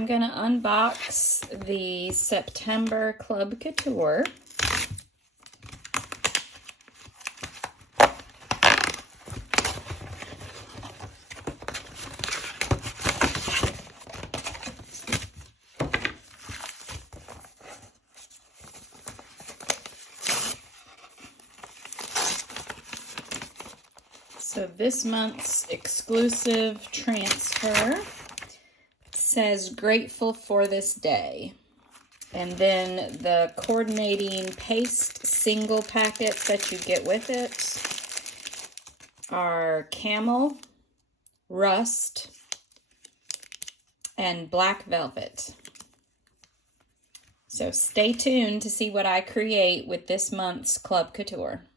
I'm going to unbox the September Club Couture. So this month's exclusive transfer says grateful for this day. And then the coordinating paste single packets that you get with it are camel, rust, and black velvet. So stay tuned to see what I create with this month's Club Couture.